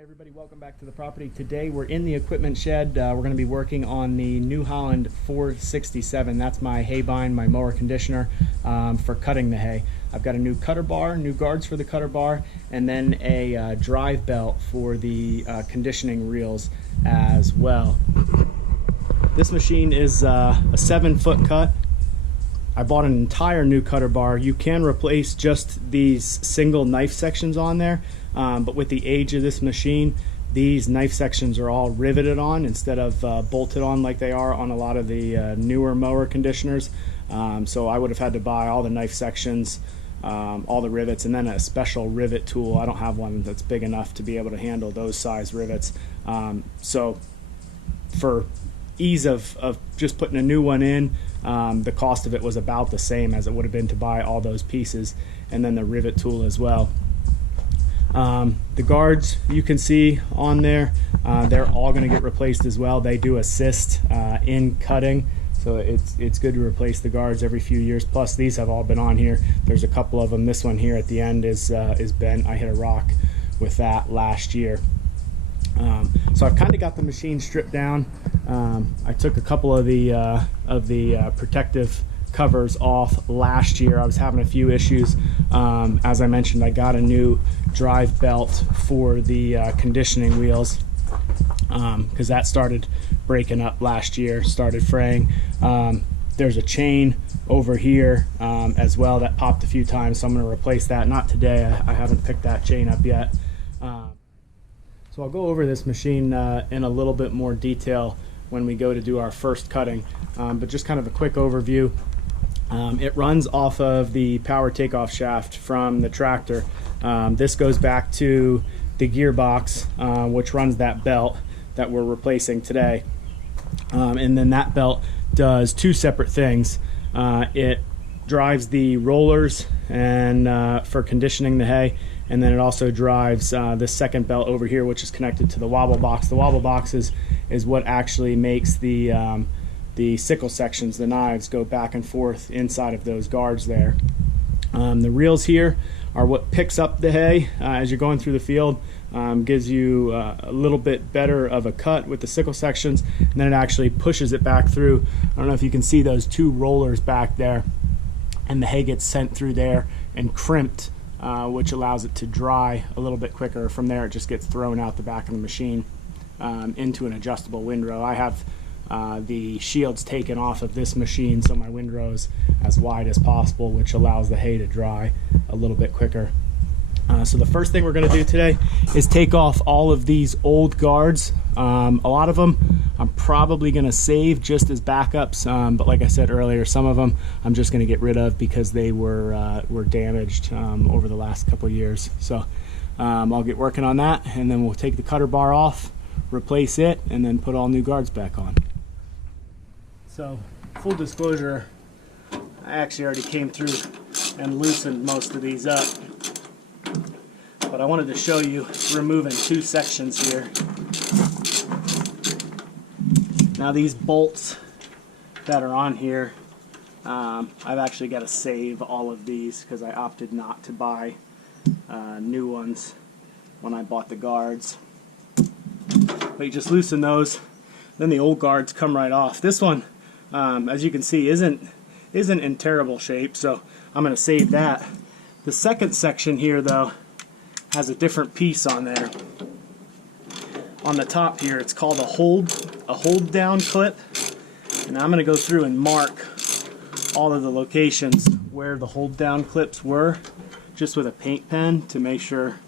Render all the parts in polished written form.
Everybody, welcome back to the property. Today we're in the equipment shed. We're going to be working on the New Holland 467. That's my Haybine, my mower conditioner for cutting the hay. I've got a new cutter bar, new guards for the cutter bar, and then a drive belt for the conditioning reels as well. This machine is a 7-foot cut. I bought an entire new cutter bar. You can replace just these single knife sections on there, but with the age of this machine, these knife sections are all riveted on instead of bolted on like they are on a lot of the newer mower conditioners. So I would have had to buy all the knife sections, all the rivets, and then a special rivet tool. I don't have one that's big enough to be able to handle those size rivets. So for ease of just putting a new one in, the cost of it was about the same as it would have been to buy all those pieces, and then the rivet tool as well. The guards you can see on there, they're all going to get replaced as well. They do assist in cutting, so it's good to replace the guards every few years. Plus these have all been on here. There's a couple of them. This one here at the end is bent. I hit a rock with that last year. So I've kind of got the machine stripped down. I took a couple of the protective covers off last year. I was having a few issues. As I mentioned, I got a new drive belt for the conditioning wheels because that started breaking up last year, started fraying. There's a chain over here as well that popped a few times, so I'm going to replace that. Not today. I haven't picked that chain up yet. So I'll go over this machine in a little bit more detail when we go to do our first cutting, but just kind of a quick overview. It runs off of the power takeoff shaft from the tractor. This goes back to the gearbox, which runs that belt that we're replacing today. And then that belt does two separate things. It drives the rollers and for conditioning the hay, and then it also drives this second belt over here, which is connected to the wobble box. The wobble box is what actually makes the sickle sections, the knives, go back and forth inside of those guards there. The reels here are what picks up the hay as you're going through the field, gives you a little bit better of a cut with the sickle sections, and then it actually pushes it back through. I don't know if you can see those two rollers back there, and the hay gets sent through there and crimped, which allows it to dry a little bit quicker. From there it just gets thrown out the back of the machine into an adjustable windrow. I have the shields taken off of this machine so my windrow is as wide as possible, which allows the hay to dry a little bit quicker. So the first thing we're going to do today is take off all of these old guards. A lot of them I'm probably going to save just as backups, but like I said earlier, some of them I'm just going to get rid of because they were damaged over the last couple years. So I'll get working on that, and then we'll take the cutter bar off, replace it, and then put all new guards back on. So full disclosure, I actually already came through and loosened most of these up, but I wanted to show you removing two sections here. Now these bolts that are on here, I've actually got to save all of these because I opted not to buy new ones when I bought the guards. But you just loosen those, then the old guards come right off. This one, as you can see, isn't in terrible shape, so I'm going to save that. The second section here, though, has a different piece on there. On the top here, it's called a hold down clip, and I'm going to go through and mark all of the locations where the hold down clips were, just with a paint pen to make sure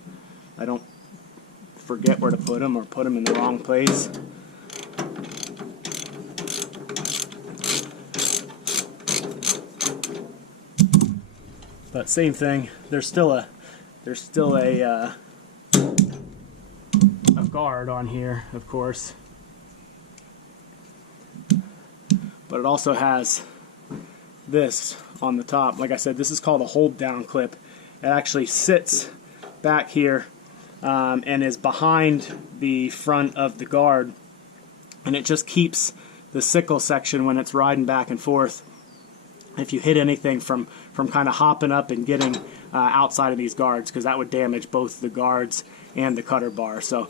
I don't forget where to put them or put them in the wrong place. But same thing, there's still a guard on here, of course, but it also has this on the top. Like I said, this is called a hold down clip. It actually sits back here and is behind the front of the guard, and it just keeps the sickle section, when it's riding back and forth, if you hit anything, from kind of hopping up and getting outside of these guards, because that would damage both the guards and the cutter bar. So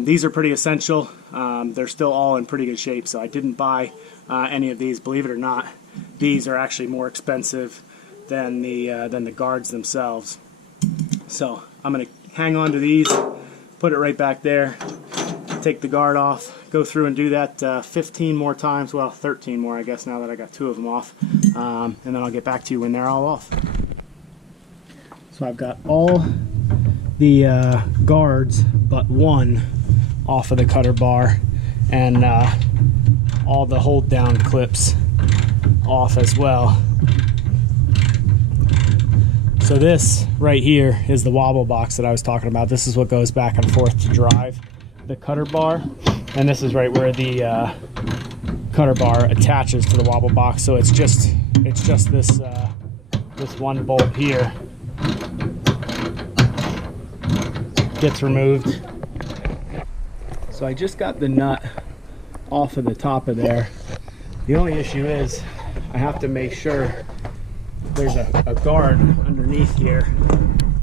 these are pretty essential. They're still all in pretty good shape, so I didn't buy any of these. Believe it or not, these are actually more expensive than the guards themselves. So I'm going to hang on to these, put it right back there, take the guard off, go through and do that 15 more times, well 13 more I guess now that I got 2 of them off, and then I'll get back to you when they're all off. So I've got all the guards but one off of the cutter bar, and all the hold down clips off as well. So this right here is the wobble box that I was talking about. This is what goes back and forth to drive the cutter bar, and this is right where the cutter bar attaches to the wobble box. So it's just this this one bolt here gets removed. So I just got the nut off of the top of there. The only issue is I have to make sure there's a guard underneath here,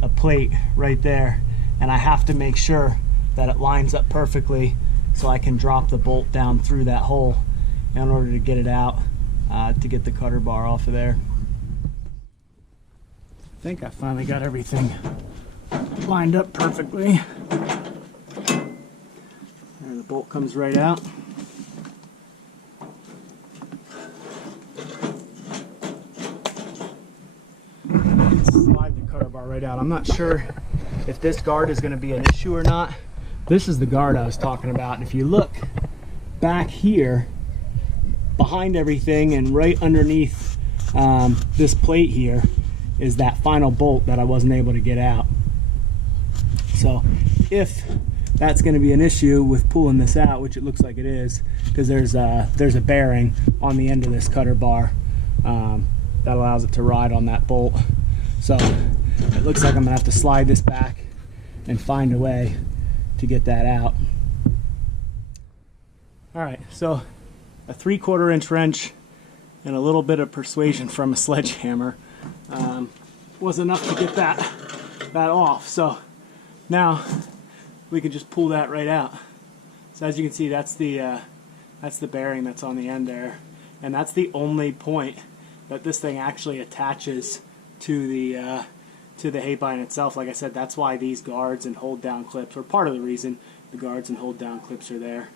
a plate right there, and I have to make sure that it lines up perfectly so I can drop the bolt down through that hole in order to get it out, to get the cutter bar off of there. I think I finally got everything lined up perfectly. And the bolt comes right out. Slide the cutter bar right out. I'm not sure if this guard is going to be an issue or not. This is the guard I was talking about, and if you look back here behind everything and right underneath this plate here is that final bolt that I wasn't able to get out. So if that's going to be an issue with pulling this out, which it looks like it is, because there's a bearing on the end of this cutter bar that allows it to ride on that bolt. So it looks like I'm gonna have to slide this back and find a way to get that out. All right, so a 3/4 inch wrench and a little bit of persuasion from a sledgehammer was enough to get that off. So now we can just pull that right out. So as you can see, that's the bearing that's on the end there, and that's the only point that this thing actually attaches to the Haybine itself. Like I said, that's why these guards and hold down clips, or part of the reason the guards and hold down clips are there.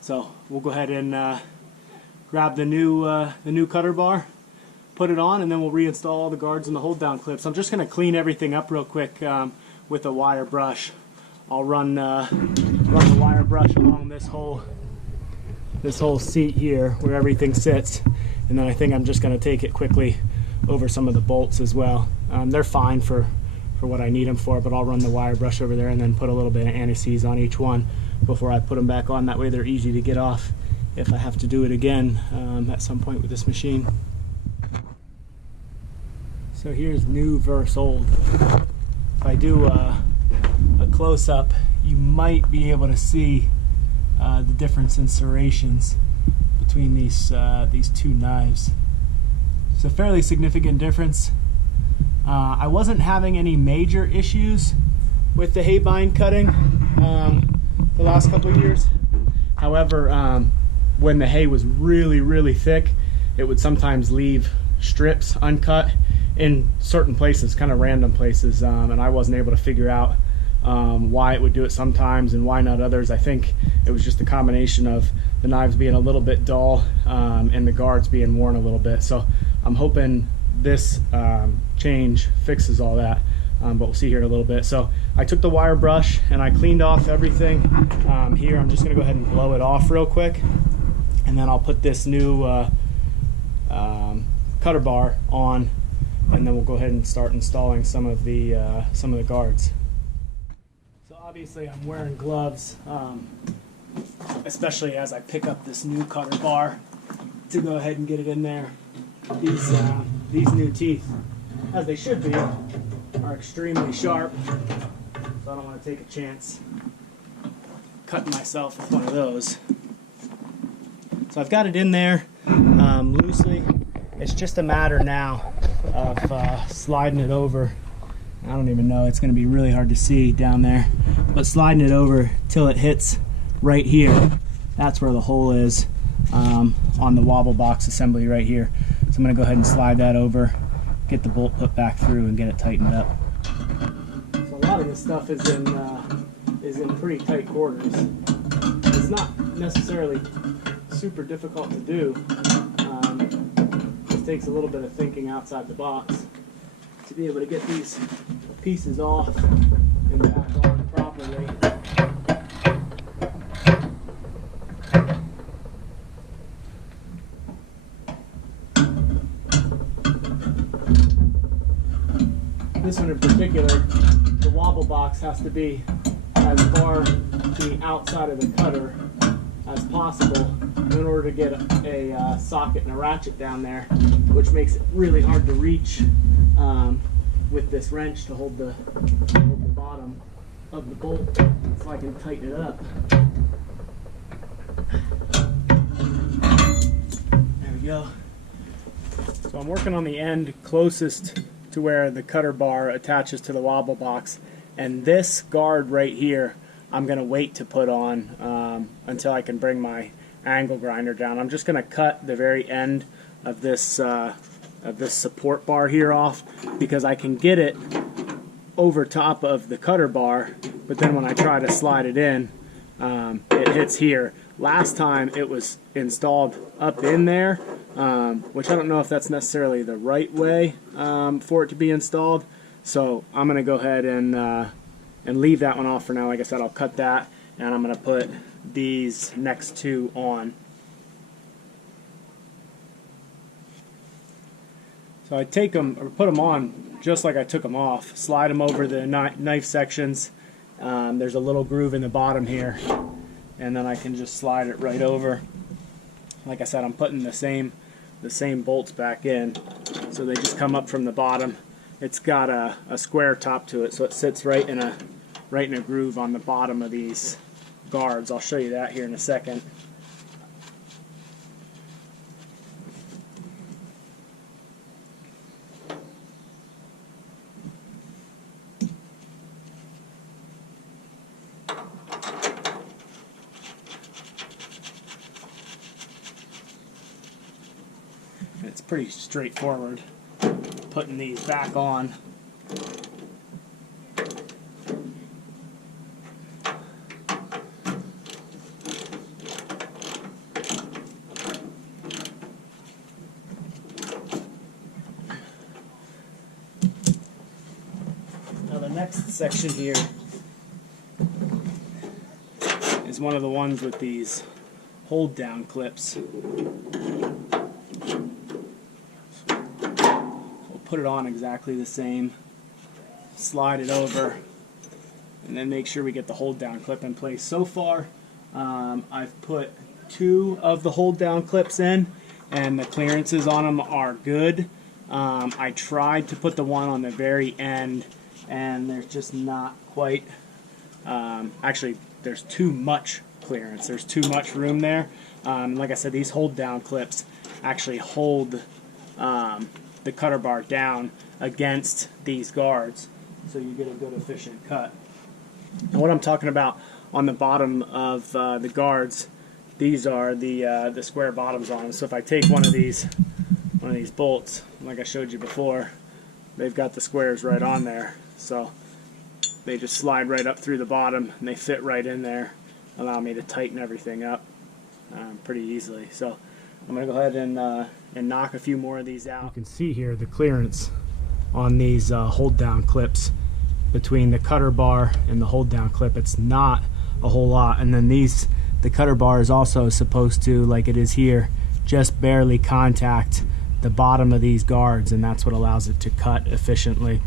So we'll go ahead and grab the new cutter bar, put it on, and then we'll reinstall all the guards and the hold down clips. I'm just going to clean everything up real quick with a wire brush. I'll run the wire brush along this whole seat here where everything sits, and then I think I'm just going to take it quickly over some of the bolts as well. They're fine for what I need them for, but I'll run the wire brush over there and then put a little bit of anti-seize on each one before I put them back on. That way they're easy to get off if I have to do it again at some point with this machine. So here's new versus old. If I do a close-up, you might be able to see the difference in serrations between these two knives. It's a fairly significant difference. I wasn't having any major issues with the Haybine cutting the last couple of years. However, when the hay was really thick, it would sometimes leave strips uncut in certain places, kind of random places, and I wasn't able to figure out why it would do it sometimes and why not others. I think it was just a combination of the knives being a little bit dull and the guards being worn a little bit. So I'm hoping this change fixes all that, but we'll see here in a little bit. So I took the wire brush and I cleaned off everything. Here I'm just going to go ahead and blow it off real quick, and then I'll put this new cutter bar on, and then we'll go ahead and start installing some of the guards. So obviously I'm wearing gloves, especially as I pick up this new cutter bar to go ahead and get it in there. These new teeth, as they should be, are extremely sharp, so I don't want to take a chance cutting myself with one of those. So I've got it in there loosely. It's just a matter now of sliding it over I don't even know, it's going to be really hard to see down there, but sliding it over till it hits right here, that's where the hole is on the wobble box assembly right here. So I'm going to go ahead and slide that over, get the bolt put back through, and get it tightened up. So a lot of this stuff is in pretty tight quarters. It's not necessarily super difficult to do. Just takes a little bit of thinking outside the box to be able to get these pieces off and back on properly. This one in particular, the wobble box has to be as far to the outside of the cutter as possible in order to get a socket and a ratchet down there, which makes it really hard to reach with this wrench to hold the bottom of the bolt so I can tighten it up. There we go. So I'm working on the end closest to where the cutter bar attaches to the wobble box, and this guard right here I'm going to wait to put on until I can bring my angle grinder down. I'm just going to cut the very end of this support bar here off, because I can get it over top of the cutter bar, but then when I try to slide it in, it hits here. Last time it was installed up in there, which I don't know if that's necessarily the right way for it to be installed. So I'm going to go ahead and leave that one off for now. Like I said, I'll cut that, and I'm going to put these next two on. So I take them, or put them on just like I took them off, slide them over the knife sections. There's a little groove in the bottom here, and then I can just slide it right over. Like I said, I'm putting the same bolts back in, so they just come up from the bottom. It's got a square top to it, so it sits right in a groove on the bottom of these guards. I'll show you that here in a second. It's pretty straightforward putting these back on. Now the next section here is one of the ones with these hold down clips. Put it on exactly the same, slide it over, and then make sure we get the hold down clip in place. So far I've put 2 of the hold down clips in, and the clearances on them are good. I tried to put the one on the very end, and there's just not quite, actually there's too much clearance, there's too much room there. Like I said, these hold down clips actually hold the cutter bar down against these guards, so you get a good efficient cut. And what I'm talking about on the bottom of the guards, these are the square bottoms on them. So if I take one of these bolts, like I showed you before, they've got the squares right on there, so they just slide right up through the bottom and they fit right in there, allow me to tighten everything up pretty easily. So I'm going to go ahead and knock a few more of these out. You can see here the clearance on these hold down clips between the cutter bar and the hold down clip. It's not a whole lot, and then the cutter bar is also supposed to, like it is here, just barely contact the bottom of these guards, and that's what allows it to cut efficiently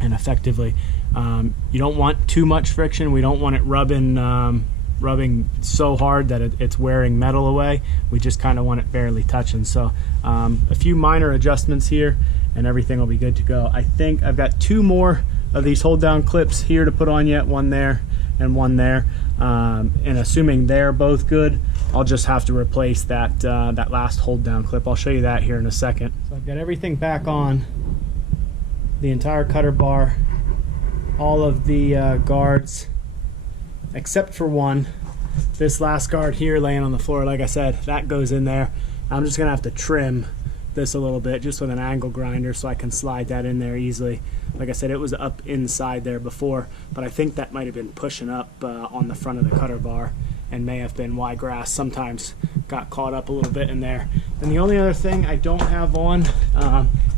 and effectively. You don't want too much friction. We don't want it rubbing so hard that it's wearing metal away. We just kind of want it barely touching. So a few minor adjustments here and everything will be good to go. I think I've got 2 more of these hold down clips here to put on yet, one there and one there, and assuming they're both good, I'll just have to replace that last hold down clip. I'll show you that here in a second. So I've got everything back on, the entire cutter bar all of the guards except for one. This last guard here laying on the floor, like I said, that goes in there. I'm just gonna have to trim this a little bit just with an angle grinder so I can slide that in there easily. Like I said, it was up inside there before, but I think that might have been pushing up on the front of the cutter bar, and may have been why grass sometimes got caught up a little bit in there. And the only other thing I don't have on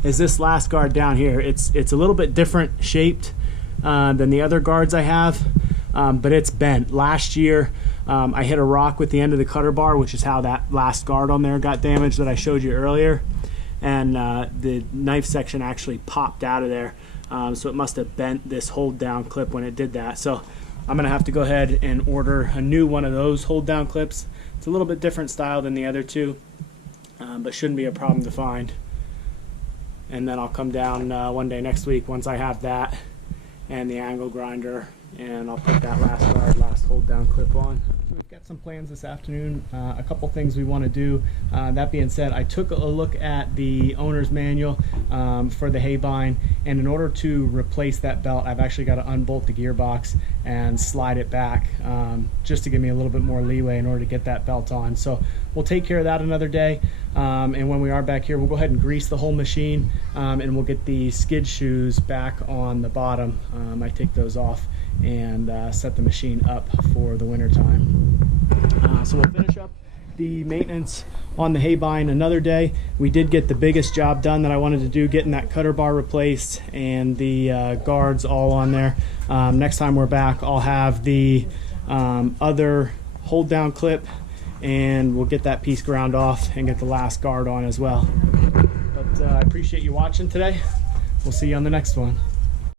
is this last guard down here. It's a little bit different shaped than the other guards I have, but it's bent. Last year I hit a rock with the end of the cutter bar, which is how that last guard on there got damaged that I showed you earlier, and the knife section actually popped out of there, so it must have bent this hold down clip when it did that. So I'm gonna have to go ahead and order a new one of those hold down clips. It's a little bit different style than the other two, but shouldn't be a problem to find. And then I'll come down one day next week once I have that and the angle grinder, and I'll put that last hold down clip on. So we've got some plans this afternoon, a couple things we want to do. That being said, I took a look at the owner's manual for the Haybine, and in order to replace that belt, I've actually got to unbolt the gearbox and slide it back just to give me a little bit more leeway in order to get that belt on. So we'll take care of that another day, and when we are back here, we'll go ahead and grease the whole machine, and we'll get the skid shoes back on the bottom. I take those off and set the machine up for the winter time. So we'll finish up the maintenance on the Haybine another day. We did get the biggest job done that I wanted to do, getting that cutter bar replaced and the guards all on there. Next time we're back, I'll have the other hold down clip, and we'll get that piece ground off and get the last guard on as well. But I appreciate you watching today. We'll see you on the next one.